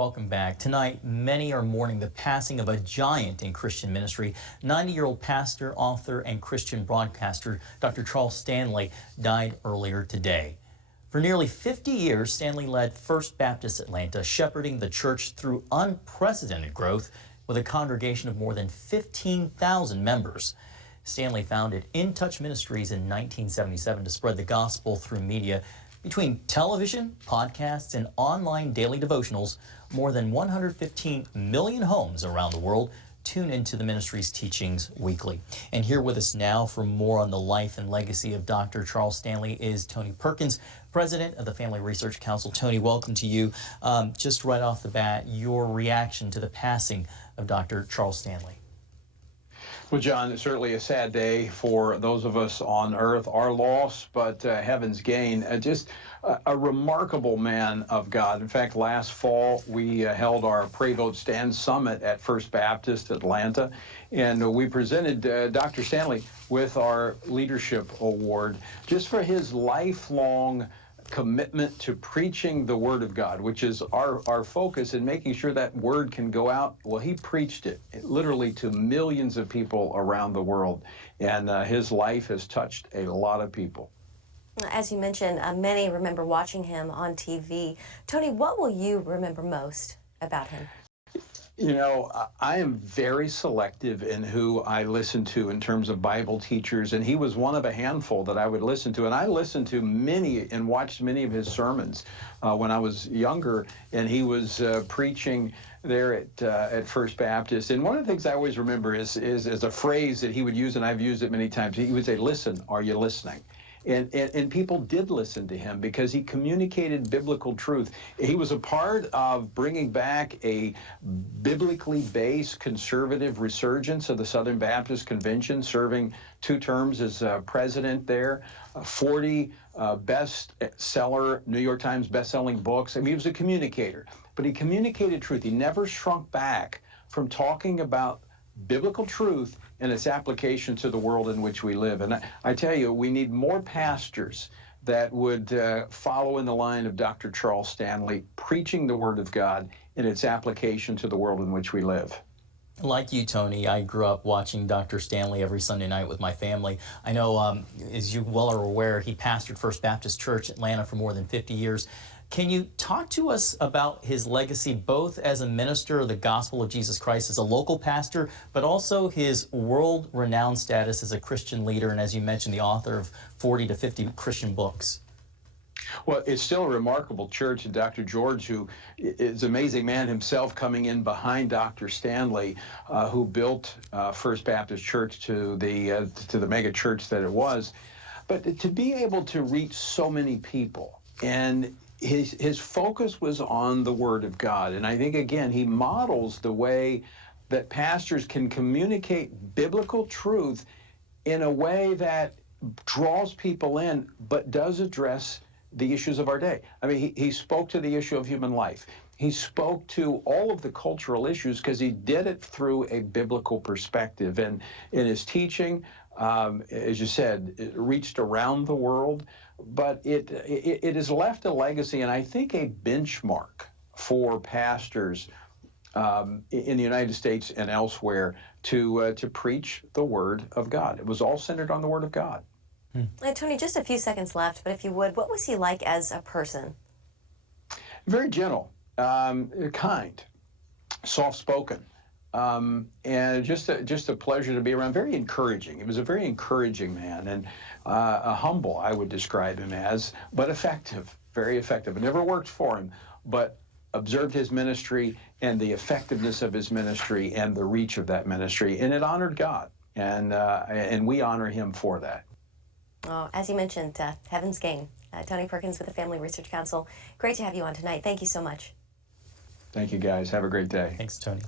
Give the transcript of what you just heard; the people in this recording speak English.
Welcome back. Tonight, many are mourning the passing of a giant in Christian ministry. 90-year-old pastor, author, and Christian broadcaster Dr. Charles Stanley died earlier today. For nearly 50 years, Stanley led First Baptist Atlanta, shepherding the church through unprecedented growth with a congregation of more than 15,000 members. Stanley founded In Touch Ministries in 1977 to spread the gospel through media. Between television, podcasts, and online daily devotionals, more than 115 million homes around the world tune into the ministry's teachings weekly. And here with us now for more on the life and legacy of Dr. Charles Stanley is Tony Perkins, president of the Family Research Council. Tony, welcome to you. Just right off the bat, your reaction to the passing of Dr. Charles Stanley. Well, John, it's certainly a sad day for those of us on earth. Our loss, but heaven's gain. Just a remarkable man of God. In fact, last fall, we held our Pray Vote Stand Summit at First Baptist Atlanta, and we presented Dr. Stanley with our Leadership Award just for his lifelong commitment to preaching the Word of God, which is our focus in making sure that Word can go out. Well, he preached it literally to millions of people around the world, and his life has touched a lot of people. As you mentioned, many remember watching him on TV. Tony, what will you remember most about him? You know, I am very selective in who I listen to in terms of Bible teachers, and he was one of a handful that I would listen to. And I listened to many and watched many of his sermons when I was younger, and he was preaching there at First Baptist. And one of the things I always remember is a phrase that he would use, and I've used it many times. He would say, "Listen, are you listening?" And people did listen to him because he communicated biblical truth. He was a part of bringing back a biblically based conservative resurgence of the Southern Baptist Convention, serving 2 terms as president there, 40 bestseller, New York Times best-selling books. I mean, he was a communicator, but he communicated truth. He never shrunk back from talking about biblical truth and its application to the world in which we live. And I tell you, we need more pastors that would follow in the line of Dr. Charles Stanley, preaching the Word of God and its application to the world in which we live. Like you, Tony, I grew up watching Dr. Stanley every Sunday night with my family. I know, as you well are aware, he pastored First Baptist Church, Atlanta, for more than 50 years. Can you talk to us about his legacy, both as a minister of the gospel of Jesus Christ, as a local pastor, but also his world-renowned status as a Christian leader, and as you mentioned, the author of 40 to 50 Christian books? Well, it's still a remarkable church, and Dr. George, who is an amazing man himself, coming in behind Dr. Stanley, who built First Baptist Church to the mega church that it was. But to be able to reach so many people, and his focus was on the Word of God. And I think, again, he models the way that pastors can communicate biblical truth in a way that draws people in, but does address the issues of our day. I mean, he spoke to the issue of human life. He spoke to all of the cultural issues because he did it through a biblical perspective. And in his teaching, as you said, it reached around the world, but it has left a legacy and I think a benchmark for pastors in the United States and elsewhere to preach the Word of God. It was all centered on the Word of God. Tony, just a few seconds left, but if you would, what was he like as a person? Very gentle, kind, soft-spoken. And just a pleasure to be around. Very encouraging. He was a very encouraging man, and a humble, I would describe him as, but effective, very effective. It never worked for him, but observed his ministry and the effectiveness of his ministry and the reach of that ministry, and it honored God, and we honor him for that. Oh, as you mentioned, heaven's gain. Tony Perkins with the Family Research Council. Great to have you on tonight. Thank you so much. Thank you, guys. Have a great day. Thanks, Tony.